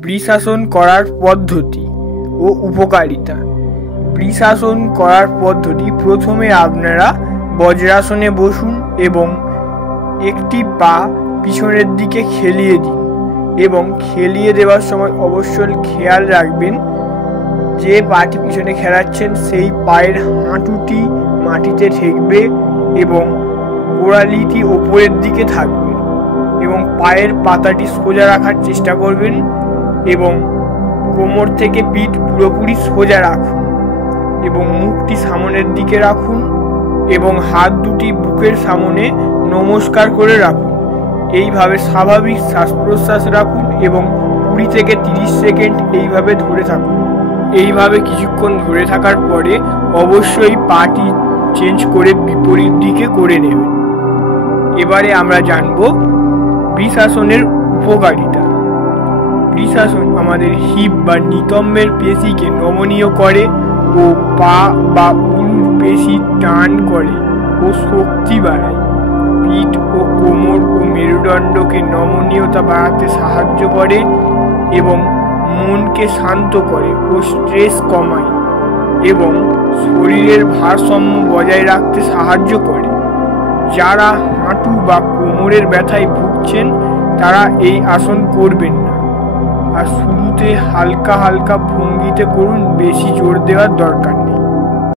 বৃষাসন করার পদ্ধতি ও উপকারিতা। বৃষাসন করার পদ্ধতি: প্রথমে আপনারা বজ্রাসনে বসুন এবং একটি পা পিছনের দিকে খেলিয়ে দিন এবং খেলিয়ে দেওয়ার সময় অবশ্যই খেয়াল রাখবেন যে পাটি পিছনে খেলাচ্ছেন সেই পায়ের হাঁটুটি মাটিতে ঠেকবে এবং গোড়ালিটি ওপরের দিকে থাকবে এবং পায়ের পাতাটি সোজা রাখার চেষ্টা করবেন এবং কোমর থেকে পিঠ পুরোপুরি সোজা রাখুন এবং মুখটি সামনের দিকে রাখুন এবং হাত দুটি বুকের সামনে নমস্কার করে রাখুন। এইভাবে স্বাভাবিক শ্বাস প্রশ্বাস রাখুন এবং 20 থেকে 30 সেকেন্ড এইভাবে ধরে থাকুন। এইভাবে কিছুক্ষণ ধরে থাকার পরে অবশ্যই পাটি চেঞ্জ করে বিপরীত দিকে করে নেবেন। এবারে আমরা জানব বৃষাসনের উপকারিতা। বৃষাসন আমাদের হিপ বা নিতম্বের পেশিকে নমনীয় করে ও পা বা উরুর পেশি টান করে ও শক্তি বাড়ায়। পিঠ ও কোমর ও মেরুদণ্ডকে নমনীয়তা বাড়াতে সাহায্য করে এবং মনকে শান্ত করে ও স্ট্রেস কমায় এবং শরীরের ভারসাম্য বজায় রাখতে সাহায্য করে। যারা হাঁটু বা কোমরের ব্যথায় ভুগছেন তারা এই আসন করবেন না, আর শুরুতে হালকা হালকা ভঙ্গিতে করুন, বেশি জোর দেওয়ার দরকার নেই।